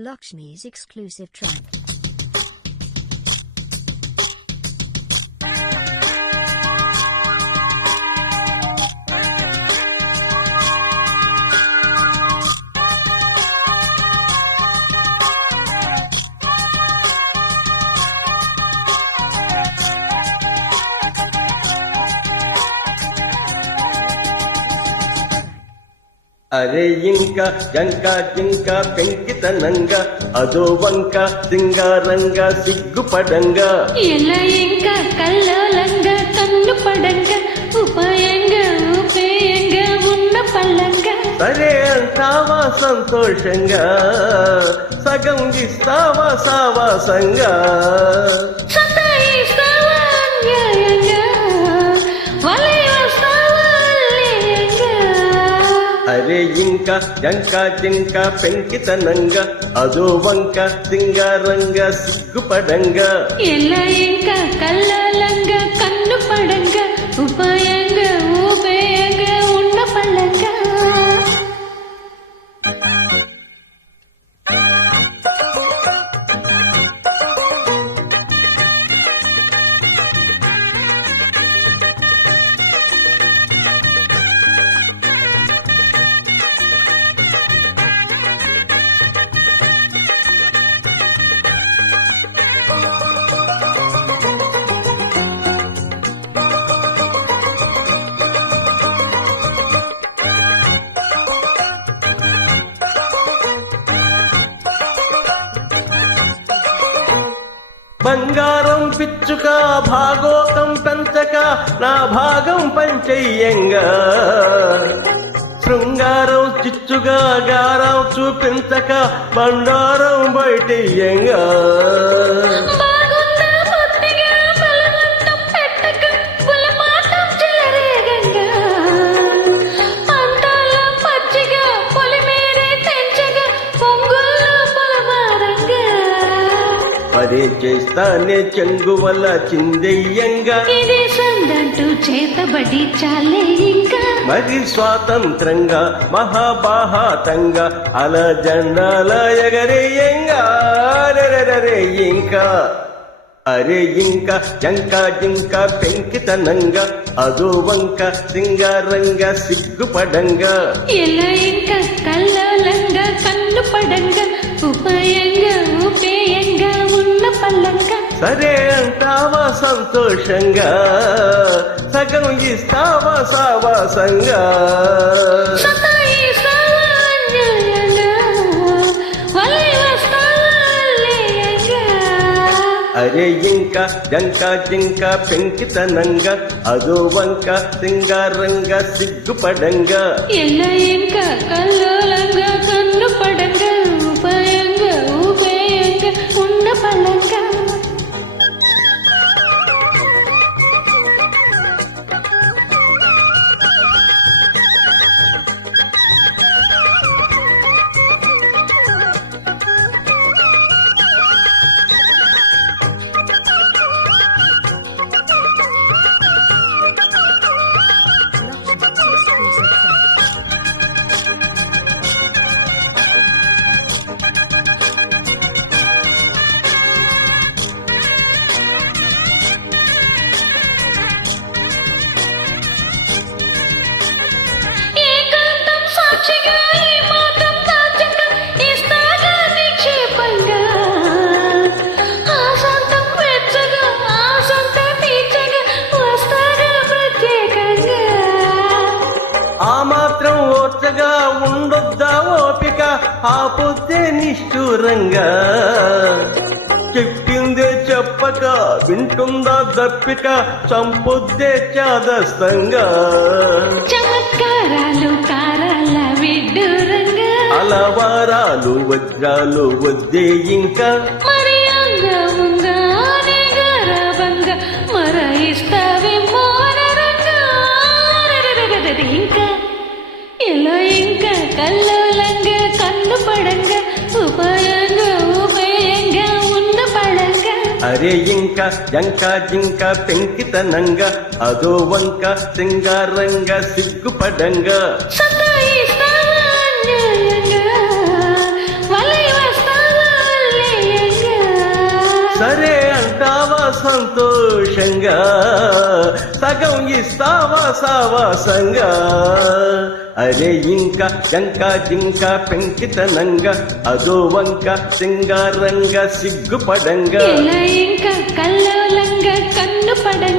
Lakshmi's exclusive track. అరే ఇంకా జంకా జింక పెంకితనంగా అదో వంక సింగారంగా సిగ్గుపడంగా ఎలా ఇంకా కల్లోలంగా కన్ను పడంగా ఉపాయంగా ఉపేయంగా ఉన్న పళ్ళంగా సరే అంటావా సంతోషంగా సగం ఇస్తావా సావాసంగా సతాయిస్తావా అన్యాయంగా వలై వస్తావా అల్లేయంగా అరే ఇంకా జంకా జింక పెంకితనంగా అదో వంక సింగారంగా సిగ్గుపడంగా ఎలా ఇంకా కల్లోలంగా కన్ను పడంగా ఉపాయంగా ఉపేయంగా ఉన్న పళ్ళంగా బంగారం పిచ్చుక భాగోతం పెంచక నా భాగం పంచెయ్యంగా శృంగారం చిచ్చుగా గారం చూపించక బండారం బయటయ్యంగా బాగున్నా బొత్తిగా బలవంతం పెట్టక పులమాటం చెలరేగంగా అంతాల పచ్చిగా పొలిమేరే తెంచగా పొంగుల్లో పొలమారంగా అదే చేస్తానే చెంగువల చిందెయ్యంగా ఇది సందంటూ చేతబడి చాలే ఇంకా మరి స్వాతంత్రంగా మహాబాహాతంగా అల జెండాల ఎగరేయంగా రెరెరెరే ఇంకా అరే ఇంకా జంకా జింక పెంకితనంగా అదో వంక సింగారంగా సిగ్గుపడంగా ఎలా ఇంకా కల్లోలంగా కన్ను పడంగా ఉపాయంగా ఉపేయంగా ఉన్న పళ్ళంగా సరే అంటావా సంతోషంగా సగం ఇస్తావా సావాసంగా సతాయిస్తావా అన్యాయంగా వలై వస్తావా అల్లేయంగా అరే ఇంకా జంకా జింక పెంకితనంగా అదో వంక సింగారంగా సిగ్గుపడంగా ఎలా ఇంకా కల్లోలంగా కన్ను పడంగా ఉపాయంగా ఉపేయంగా ఉన్న పళ్ళంగా Lakshmi's exclusive track. ఏకాంతం సాక్షిగా ఈ మాత్రం దాచక ఇస్తాగా నిక్షేపంగా ఆశాంతం వెచ్చగా ఆశంత తీర్చగా వస్తాగా ప్రత్యేకంగా ఆ మాత్రం ఓర్చగా ఉండొద్దా ఓపిక ఆ పొద్దే నిష్ఠూరంగా చెప్పిందే చెప్పక వింటుందా దప్పిక చంపొద్దే చాదస్తంగా చమత్కారాలు కారాల విడ్డూరంగా అలవారాలు వజ్రాలు వద్దే ఇంకా మరి అంగముంగా గరబంగా మరయిస్తావేమో రంగా ఇంకా ఎలా ఇంకా కల్లోలంగా కన్ను పడంగా ఉపాయంగా ఉపేయంగా ఉన్న పడంగా అరే ఇంకా జంకా జింక పెంకితనంగా అదో వంక సింగారంగా సిగ్గుపడంగా సతాయిస్తావా అన్యాయంగా వలై వస్తావా సంతోషంగా సగం ఇస్తావా సావాసంగా అరే ఇంకా జంక జింక పెంకితనంగా అదో వంక సింగారంగా సిగ్గుపడంగా ఎలా ఇంకా కల్లోలంగా కన్ను పడంగా